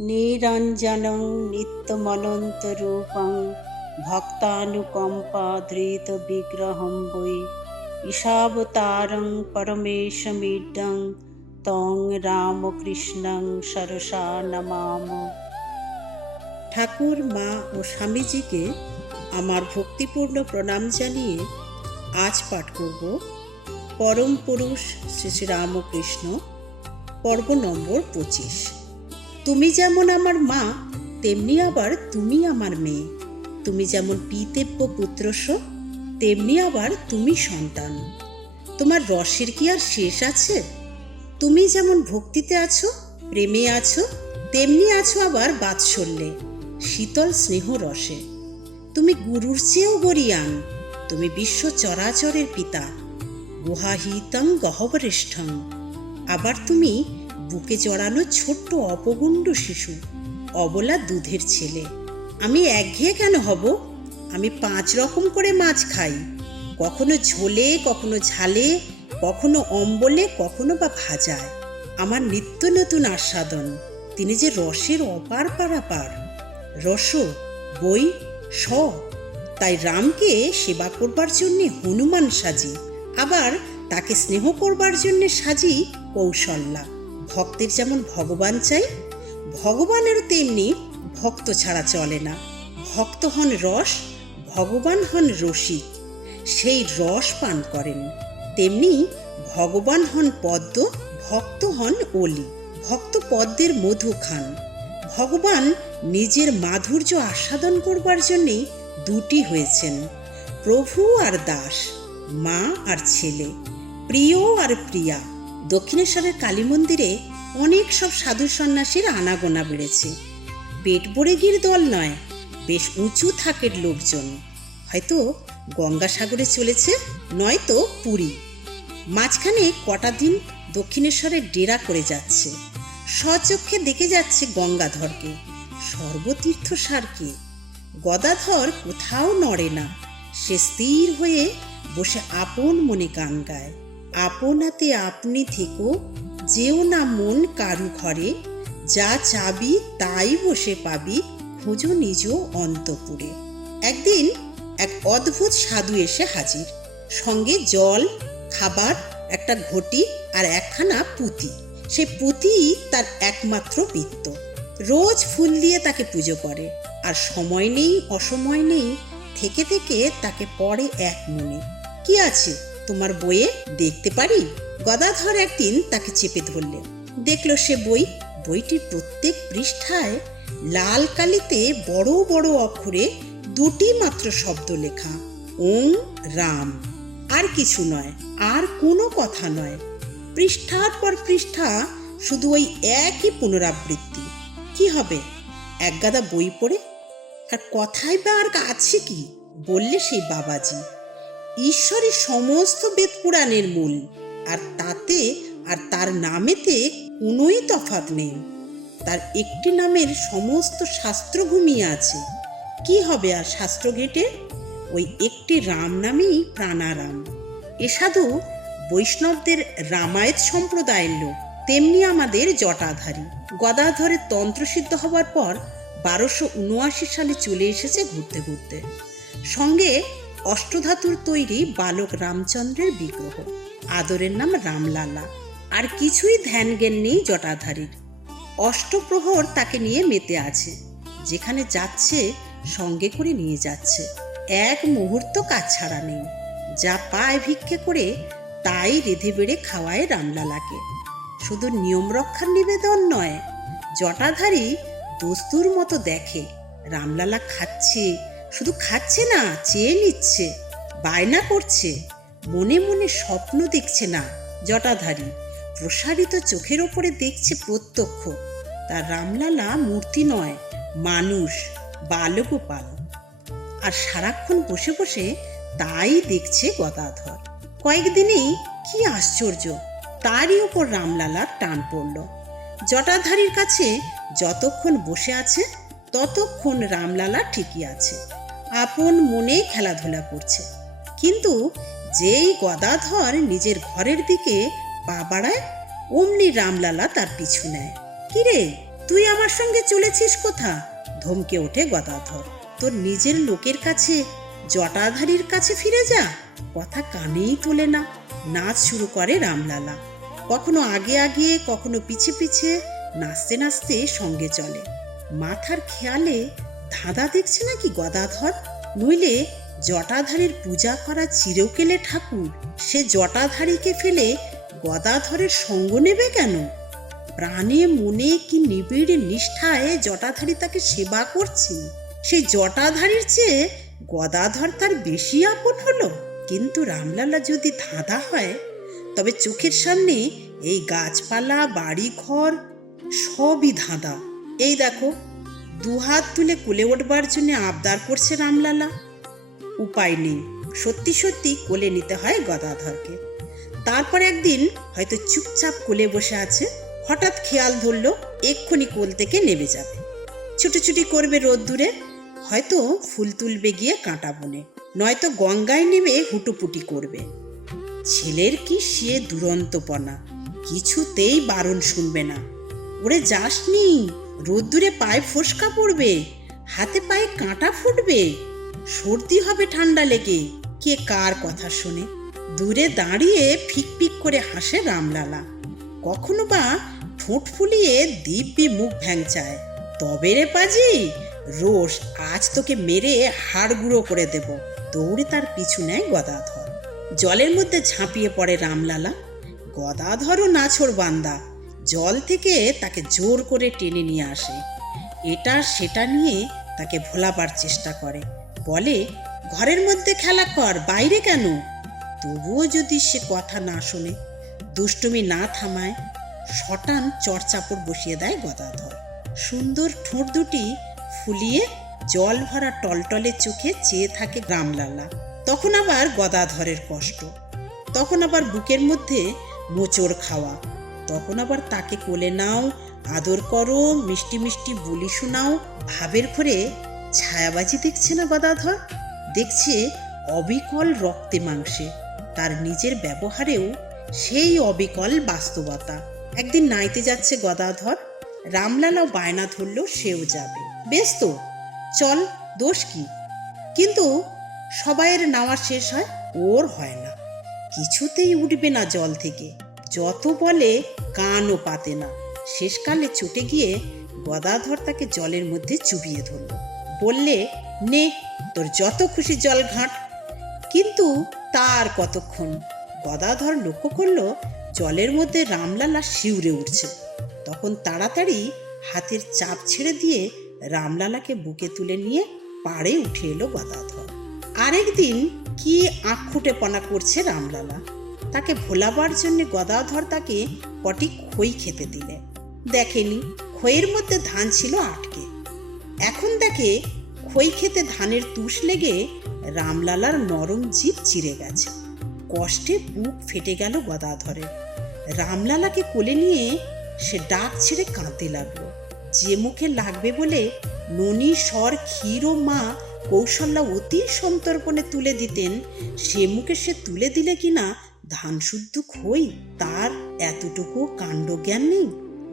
নিরঞ্জনং নিত্যমনন্তরূপং ভক্তানুকম্পাধৃত বিগ্রহং বৈ ঈশাবতারং পরমেশমিড্ডং তং রামকৃষ্ণং সরসা নমাম। ঠাকুর, মা ও স্বামীজিকে আমার ভক্তিপূর্ণ প্রণাম জানিয়ে আজ পাঠ করব পরম পুরুষ শ্রী শ্রী রামকৃষ্ণ, পর্ব নম্বর 25। তুমি যেমন আমার মা, তেমনি আবার তুমি আমার মেয়ে। তুমি যেমন পিতেব্য পুত্রস্য, তেমনি আবার তুমি সন্তান। তোমার রসের কি আর শেষ আছে? তুমি যেমন ভক্তিতে আছো, প্রেমে আছো, তেমনি আছো আবার বাৎসল্যে, শীতল স্নেহ রসে। তুমি গুরুর চেয়েও গরীয়ান। তুমি বিশ্ব চরাচরের পিতা, গুহাহিতং গহ্বরেষ্ঠং। আবার তুমি বুকে জড়ানো ছোট্ট অপগুণ্ড শিশু, অবলা দুধের ছেলে। আমি একঘেয়ে কেন হব? আমি 5 রকম করে মাছ খাই, কখনো ঝোলে, কখনো ঝালে, কখনো অম্বলে, কখনো বা ভাজায়। আমার নিত্য নতুন আস্বাদন তিনি যে রসের অপার পারাপার। রস, বই, স। তাই রামকে সেবা করবার জন্যে হনুমান সাজি, আবার তাকে স্নেহ করবার জন্যে সাজি কৌশল্যা। ভক্তের যেমন ভগবান চাই, ভগবানেরও তেমনি ভক্ত ছাড়া চলে না। ভক্ত হন রস, ভগবান হন রসিক, সেই রস পান করেন। তেমনি ভগবান হন পদ্ম, ভক্ত হন অলি। ভক্ত পদ্মের মধু খান। ভগবান নিজের মাধুর্য আস্বাদন করবার জন্যেই দুটি হয়েছেন, প্রভু আর দাস, মা আর ছেলে, প্রিয় আর প্রিয়া। দক্ষিণেশ্বরের কালী মন্দিরে অনেক সব সাধু সন্ন্যাসীর আনাগোনা বেড়েছে। পেট ভরে গির দল নয়, বেশ উঁচু থাকের লোকজন। হয়তো গঙ্গাসাগরে চলেছে, নয়তো পুরী। মাঝখানে কটা দিন দক্ষিণেশ্বরের ডেরা করে যাচ্ছে। স্বচক্ষে দেখে যাচ্ছে গঙ্গাধরকে, সর্বতীর্থসারকে। গদাধর কোথাও নড়ে না, সে স্থির হয়ে বসে আপন মনে গান গায়। আপনাতে আপনি থেকো, যেও না মন কারু ঘরে, যা চাবি তাই বসে পাবি, খোঁজো নিজ অন্তপুরে। একদিন এক অদ্ভুত সাধু এসে হাজির, সঙ্গে জল, খাবার, একটা ঘটি আর একখানা পুঁতি। সে পুঁতি তার একমাত্র বৃত্ত। রোজ ফুল দিয়ে তাকে পুজো করে, আর সময় নেই অসময় নেই থেকে থেকে তাকে পড়ে এক মনে। কি আছে তোমার বইয়ে, দেখতে পারি? গদাধর একদিন তাকে চেপে ধরলেন। দেখলো সে বই। বইটির প্রত্যেক পৃষ্ঠায় লাল কালিতে বড় বড় অক্ষরে 2টি মাত্র শব্দ লেখা, ওং রাম। আর কিছু নয়, আর কোনো কথা নয়। পৃষ্ঠার পর পৃষ্ঠা শুধু ওই একই পুনরাবৃত্তি। কি হবে একগাদা বই পড়ে? আর কথাই বা আর আছে কি? বললে সেই বাবাজি, ঈশ্বরই সমস্ত বেদ পুরাণের মূল, আর তাতে আর তার নামেতে কোনোই তফাৎ নেই। তার একটি নামের সমস্ত শাস্ত্র ঘুমিয়ে আছে। কি হবে আর শাস্ত্র ঘেটে? ওই একটি রাম নামেই প্রাণারাম। এ সাধু বৈষ্ণবদের রামায়ত সম্প্রদায়ের লোক, তেমনি আমাদের জটাধারী। গদাধরের তন্ত্রসিদ্ধ হবার পর 1279 সালে চলে এসেছে ঘুরতে ঘুরতে। সঙ্গে অষ্টধাতুর তৈরি বালক রামচন্দ্রের বিগ্রহ, আদরের নাম রামলালা। আর কিছুই ধ্যান জ্ঞান নেই জটাধারীর। অষ্টপ্রহর তাকে নিয়ে মেতে আছে। যেখানে যাচ্ছে সঙ্গে করে নিয়ে যাচ্ছে। এক মুহূর্ত কাজ ছাড়া নেই। যা পায় ভিক্ষে করে তাই রেঁধে বেড়ে খাওয়ায় রামলালাকে। শুধু নিয়ম রক্ষার নিবেদন নয়, জটাধারী দস্তুর মতো দেখে রামলালা খাচ্ছে। শুধু খাচ্ছে না, চেয়ে নিচ্ছে, বায়না করছে। মনে মনে স্বপ্ন দেখছে না জটাধারী, প্রসারিত চোখের ওপরে দেখছে প্রত্যক্ষ। তার রামলালা মূর্তি নয়, মানুষ, বালগোপাল। আর সারাক্ষণ বসে বসে তাই দেখছে গদাধর। কয়েকদিনেই কি আশ্চর্য, তারই ওপর রামলালার টান পড়ল। জটাধারীর কাছে যতক্ষণ বসে আছে ততক্ষণ রামলালা ঠিকই আছে, আপন মনে খেলাধুলা করছে। কিন্তু যেই গদাধর নিজের ঘরের দিকে পা বাড়ায়, অমনি রামলালা তার পিছু নেয়। কিরে, তুই আমার সঙ্গে চলেছিস কোথা? ধমকে ওঠে গদাধর। তোর নিজের লোকের কাছে, জটাধারীর কাছে ফিরে যা। কথা কানেই তোলে না। নাচ শুরু করে রামলালা। কখনো আগে আগে, কখনো পিছে পিছে, নাচতে নাচতে সঙ্গে চলে। মাথার খেয়ালে ধাঁধা দেখছে নাকি গদাধর? নইলে জটাধারীর পূজা করা চিরকেলে ঠাকুর সে জটাধারীকে ফেলে গদাধরের সঙ্গ নেবে কেন? প্রাণে মনে কি নিবিড় নিষ্ঠায় জটাধারী তাকে সেবা করছে। সেই জটাধারীর চেয়ে গদাধর তার বেশি আপন হলো। কিন্তু রামলালা যদি ধাঁধা হয়, তবে চোখের সামনে এই গাছপালা, বাড়ি ঘর সবই ধাঁধা। এই দেখো, দুহাত তুলে কোলে উঠবার জন্য আবদার করছে রামলালা। উপায় নেই, সত্যি সত্যি কোলে নিতে হয় গদাধরকে। তারপর একদিন হয়তো চুপচাপ কোলে বসে আছে, হঠাৎ খেয়াল ধরল এক্ষুনি কোল থেকে নেমে যাবে। ছুটোছুটি করবে রোদ্দুরে, হয়তো ফুল তুলবে গিয়ে কাঁটা বনে, নয়তো গঙ্গায় নেমে হুটুপুটি করবে। ছেলের কি সে দুরন্তপনা, কিছুতেই বারণ শুনবে না। ওরে যাসনি, রোদ্দুরে পায়ে ফোসকা পড়বে, হাতে পায়ে কাঁটা ফুটবে, সর্দি হবে ঠান্ডা লেগে। কে কার কথা শোনে? দূরে দাঁড়িয়ে ফিকফিক করে হাসে রামলালা। কখনো বা ঠোঁট ফুলিয়ে দিব্যি মুখ ভ্যাংচায়। তবে রে পাজি, রোজ আজ তোকে মেরে হাড় গুঁড়ো করে দেব। দৌড়ে তার পিছু নেয় গদাধর। জলের মধ্যে ঝাঁপিয়ে পড়ে রামলালা। গদাধরও নাছোড় বান্দা, জল থেকে তাকে জোর করে টেনে নিয়ে আসে। এটা সেটা নিয়ে তাকে ভোলাবার চেষ্টা করে। বলে, ঘরের মধ্যে খেলা কর, বাইরে কেন? তবুও যদি সে কথা না শোনে, দুষ্টুমি না থামায়, শটান চড়চাপড় বসিয়ে দেয় গদাধর। সুন্দর ঠোঁট দুটি ফুলিয়ে জল ভরা টলটলে চোখে চেয়ে থাকে রামলালা। তখন আবার গদাধরের কষ্ট, তখন আবার বুকের মধ্যে মোচড় খাওয়া, তখন আবার তাকে কোলে নাও, আদর করো, মিষ্টি মিষ্টি বলি শোনাও। ভাবের ঘরে ছায়াবাজি দেখছে না গদাধর, দেখছে অবিকল রক্তে মাংসে। তার নিজের ব্যবহারেও সেই অবিকল বাস্তবতা। একদিন নাইতে যাচ্ছে গদাধর, রামলালাও বায়না ধরল সেও যাবে। বেশ তো, চল, দোষ কি? কিন্তু সবাইয়ের নাওয়া শেষ হয়, ওর হয় না। কিছুতেই উঠবে না জল থেকে, যত বলে কানও পাতে না। শেষকালে ছুটে গিয়ে গদাধর তাকে জলের মধ্যে চুবিয়ে ধরল। বললে, নে, তোর যত খুশি জল ঘাঁট। কিন্তু তার কতক্ষণ? গদাধর লক্ষ্য করল জলের মধ্যে রামলালা শিউরে উঠছে। তখন তাড়াতাড়ি হাতের চাপ ছেড়ে দিয়ে রামলালাকে বুকে তুলে নিয়ে পাড়ে উঠে এলো গদাধর। আরেকদিন কি আঁকুটেপনা করছে রামলালা। তাকে ভোলাবার জন্য গদাধর তাকে কটি খই খেতে দিলে। দেখেনি খইয়ের মধ্যে ধান ছিল আটকে। এখন দেখে খই খেতে ধানের তুষ লেগে রামলালার নরম জিভ চিরে গেছে। কষ্টে বুক ফেটে গেল গদাধরের। রামলালাকে কোলে নিয়ে সে ডাক ছেড়ে কাঁদতে লাগলো। যে মুখে লাগবে বলে ননি, স্বর, ক্ষীর ও মা কৌশল্যা অতি সন্তর্পণে তুলে দিতেন, সে মুখে সে তুলে দিলে কিনা ধান শুদ্ধ খই, তার এতটুকু কাণ্ডজ্ঞান নেই।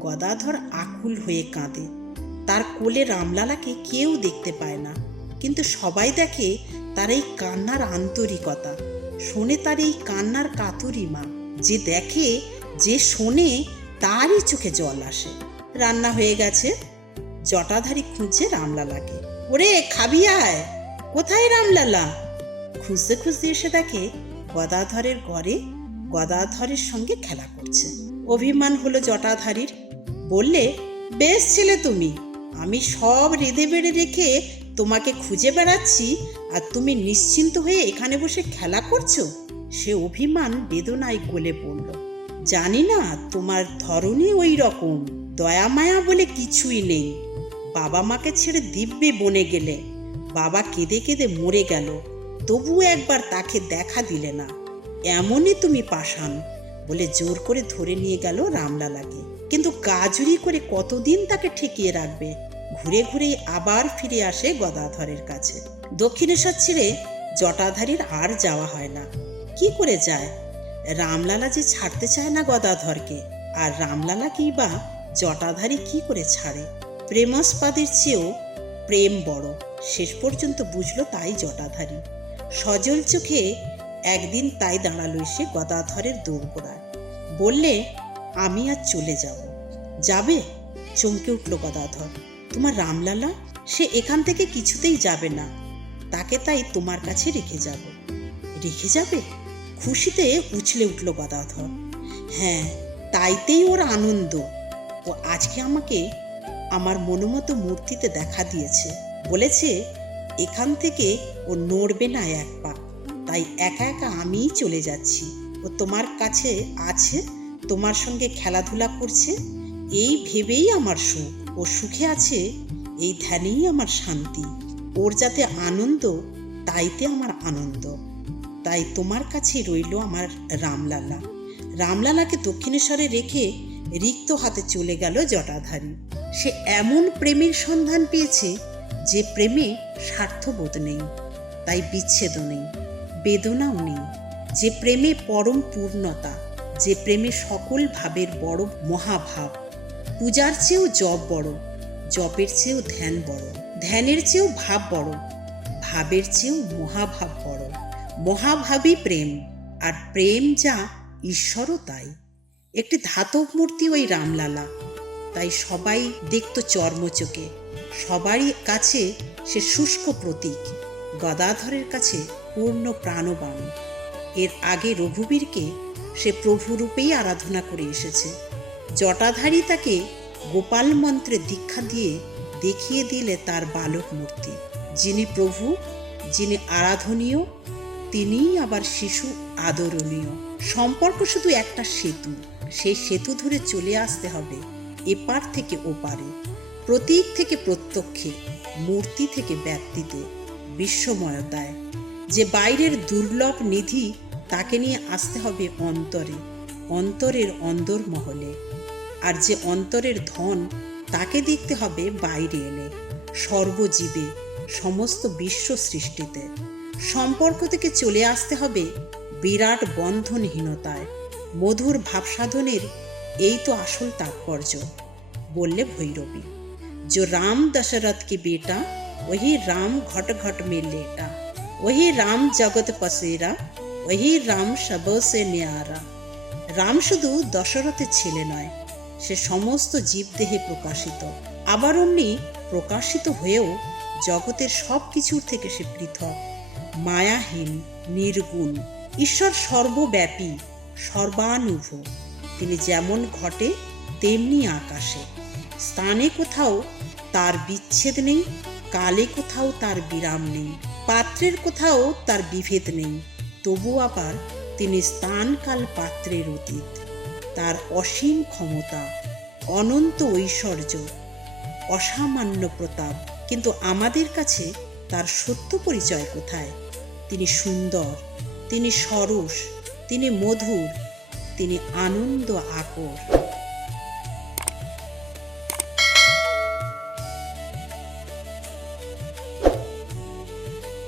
গদাধর আকুল হয়ে কাঁদে। তার কোলে রামলালাকে কেউ দেখতে পায় না, কিন্তু সবাই দেখে তার এই কান্নার আন্তরিকতা, শোনে তার এই কান্নার কাতুরিমা। যে দেখে, যে শোনে, তারই চোখে জল আসে। রান্না হয়ে গেছে। জটাধারী খুঁজছে রামলালাকে। ওরে খাবি আয়। কোথায় রামলালা? খুঁজতে খুঁজতে এসে দেখে গদাধরের ঘরে গদাধরের সঙ্গে খেলা করছে। অভিমান হলো জটাধারীর। বললে, বেশ ছেলে তুমি, আমি সব রেঁধে বেড়ে রেখে তোমাকে খুঁজে বেড়াচ্ছি, আর তুমি নিশ্চিন্ত হয়ে এখানে বসে খেলা করছো। সে অভিমান বেদনায় গলে পড়ল। জানি না, তোমার ধরনই ওই রকম, দয়া মায়া বলে কিছুই নেই। বাবা মাকে ছেড়ে দিব্যে বনে গেলে, বাবা কেঁদে কেঁদে মরে গেল, তবুও একবার তাকে দেখা দিলে না। এমনই তুমি পাষাণ বলে জোর করে ধরে নিয়ে গেল রামলালাকে। কিন্তু গাজুরি করে কতদিন তাকে ঠেকিয়ে রাখবে? ঘুরে ঘুরে আবার ফিরে আসে গদাধরের কাছে। দক্ষিণেশ্বর ছেড়ে জটাধারীর আর যাওয়া হয় না। কি করে যায়? রামলালা যে ছাড়তে চায় না গদাধরকে, আর রামলালাকেই বা জটাধারী কি করে ছাড়ে? প্রেমাস্পাদের চেয়েও প্রেম বড়, শেষ পর্যন্ত বুঝলো তাই জটাধারী। সজল চোখে একদিন তাই দাঁড়ালো এসে গদাধরের দোরগোড়ায়, বললে, আমি আজ চলে যাব। যাবে? চমকে উঠল গদাধর। তোমার রামলালা? সে এখান থেকে কিছুতেই যাবে না, তাকে তাই তোমার কাছে রেখে যাব। রেখে যাবে? খুশিতে উছলে উঠল গদাধর। হ্যাঁ, তাইতেই ওর আনন্দ। ও আজকে আমাকে আমার মনোমতো মূর্তিতে দেখা দিয়েছে, বলেছে এখান থেকে ও নড়বে না এক পা, তাই একা একা আমিই চলে যাচ্ছি। ও তোমার কাছে আছে, তোমার সঙ্গে খেলাধুলা করছে, এই ভেবেই আমার সুখ। ও সুখে আছে এই ধ্যানেই আমার শান্তি। ওর যাতে আনন্দ, তাইতে আমার আনন্দ। তাই তোমার কাছেই রইল আমার রামলালা। রামলালাকে দক্ষিণেশ্বরে রেখে রিক্ত হাতে চলে গেল জটাধারী। সে এমন প্রেমের সন্ধান পেয়েছে যে প্রেমে স্বার্থবোধ নেই, তাই বিচ্ছেদও নেই, বেদনাও নেই। যে প্রেমে পরম পূর্ণতা, যে প্রেমে সকল ভাবের বড় মহাভাব। পূজার চেয়েও জপ বড়, জপের চেয়েও ধ্যান বড়, ধ্যানের চেয়েও ভাব বড়, ভাবের চেয়েও মহাভাব বড়। মহাভাবই প্রেম, আর প্রেম যা ঈশ্বরও তাই। একটি ধাতব মূর্তি ওই রামলালা, তাই সবাই দেখত চর্মচোখে। সবারই কাছে সে শুষ্ক প্রতীক, গদাধরের কাছে পূর্ণ প্রাণবাণ। এর আগে রঘুবীরকে সে প্রভুরূপেই আরাধনা করে এসেছে। জটাধারী তাকে গোপাল মন্ত্রে দীক্ষা দিয়ে দেখিয়ে দিলে তার বালক মূর্তি। যিনি প্রভু, যিনি আরাধনীয়, তিনিই আবার শিশু আদরণীয়। সম্পর্ক শুধু একটা সেতু, সেই সেতু ধরে চলে আসতে হবে এপার থেকে ওপারে, প্রতীক থেকে প্রত্যক্ষে, মূর্তি থেকে ব্যক্তিতে, বিশ্বময়তায়। যে বাইরের দুর্লভ নিধি, তাকে নিয়ে আসতে হবে অন্তরে, অন্তরের অন্দরমহলে। আর যে অন্তরের ধন, তাকে দেখতে হবে বাইরে এনে, সর্বজীবে, সমস্ত বিশ্ব সৃষ্টিতে। সম্পর্ক থেকে চলে আসতে হবে বিরাট বন্ধনহীনতায়। মধুর ভাবসাধনের এই তো আসল তাৎপর্য, বললে ভৈরবী। जो राम दशरथ की बेटा, वही राम घट घट में लेटा, वही राम जगत पसेरा, वही राम सबों से न्यारा। রাম শুধু দশরথের ছেলে নয়, সে সমস্ত জীবদেহে প্রকাশিত। আবার অমনি প্রকাশিত হয়েও জগতের সব কিছুর থেকে সে পৃথক, মায়াহীন, নির্গুণ। ঈশ্বর সর্বব্যাপী, সর্বানুভ। তিনি যেমন ঘটে তেমনি আকাশে। স্থানে কোথাও তার বিচ্ছেদ নেই, কালে কোথাও তার বিরাম নেই, পাত্রের কোথাও তার বিভেদ নেই। তবু আবার তিনি স্থানকাল পাত্রের অতীত। তার অসীম ক্ষমতা, অনন্ত ঐশ্বর্য, অসামান্য প্রতাপ। কিন্তু আমাদের কাছে তার সত্য পরিচয় কোথায়? তিনি সুন্দর, তিনি সরস, তিনি মধুর, তিনি আনন্দ আকর।